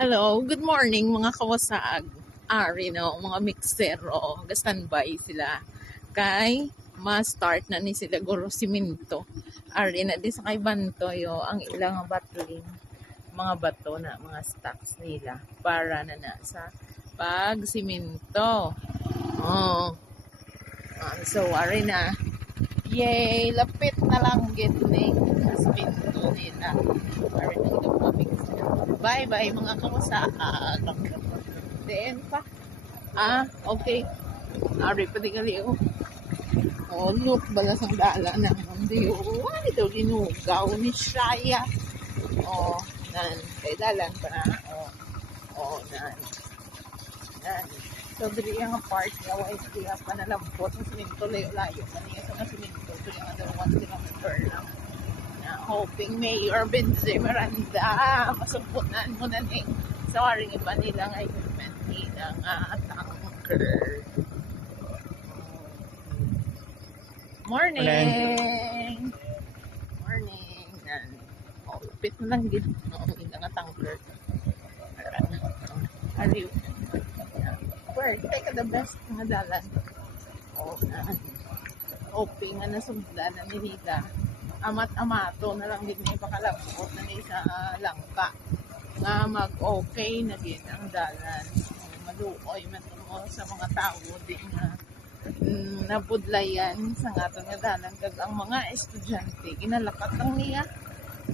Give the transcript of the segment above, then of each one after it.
Hello, good morning mga kawasag. Ari no, mga mixero, standby sila. Kay ma-start na ni sila guro siminto. Ari na di sa kay Bantoyo ang ilang batlin mga bato na mga stocks nila para na na sa pag siminto. Oh. Ah, so ari na. Yay, lapit na lang gitning siminto nila. Ari na ito Bye bye mga kamusa. Then pa. Ah, okay. Ari pa di gali oh. Oh, look, bala sang dala na hindi oh. Ito ginugaw ni Shaya. Oh, nan. Kay dalan pa na. Oh. Oh, nan. Nan. So, dili ang part nga wa is diya pa na lampot sa siminto layo-layo. Kaniya sa nga siminto. So, yung other one kilometer lang na hoping Mayor Benze Miranda. Masumpunan mo na ni. Sorry iba nila nga equipment nila nga tanker morning. Morning nan oh lupit na lang din. Hindi nga tanker aliw where? Take the best nga dalan. Oh nan hoping nga nasugdan na nila amat-amato na lang din may pakalabot na may sa uh, langka nga mag-okay na din ang dalan. Maluoy man mo sa mga tao din na mm, nabudlayan. Sa nga nga dalan kag ang mga estudyante ginalakat lang niya.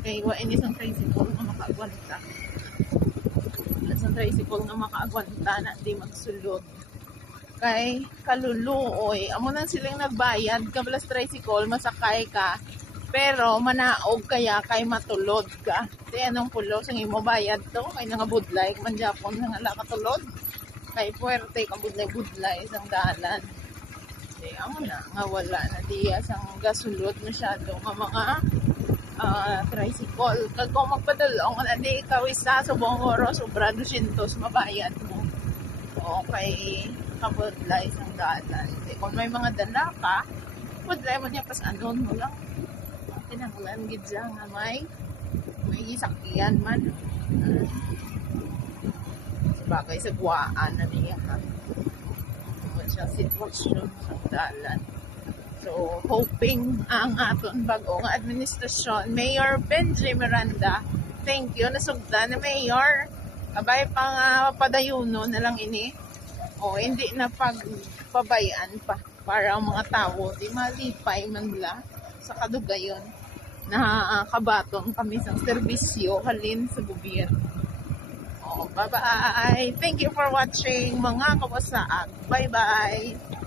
Kay wa ini sang tricycle nga makaagwanta. Sa tricycle nga makaagwanta na di magsulod. Kay kaluluoy amo na silang nagbayad. Kablas tricycle masakay ka pero manaog kaya kay matulod ka. Di anong pulo sa imo bayad to kay nga budlay man Japon nga ala katulod. Kay puwerte ka budlay budlay isang dalan. Di amo na nga wala na diya sang gasulod masyado nga mga uh, tricycle. Kag kung magpadulong na di ikaw isa sa buong oras sobra 200 mabayad mo. Okay, kabudlay isang dalan. Di, kung may mga dala ka, budlay mo niya pas anon mo lang kinahanglan gid siya nga may may sakyan man. Uh, bagay sa guwaan na niya ha? Siya sitwasyon sa dalan. So hoping ang aton bagong administrasyon Mayor Benji Miranda thank you. Nasugda na Mayor. Kabay pa nga padayuno na lang ini. O hindi na pagpabayaan pa para ang mga tao. Di malipay man nila sa kadugayon na kabaton kami sa serbisyo halin sa gobyerno. Oh, bye-bye. Thank you for watching mga kawasaag. Bye-bye.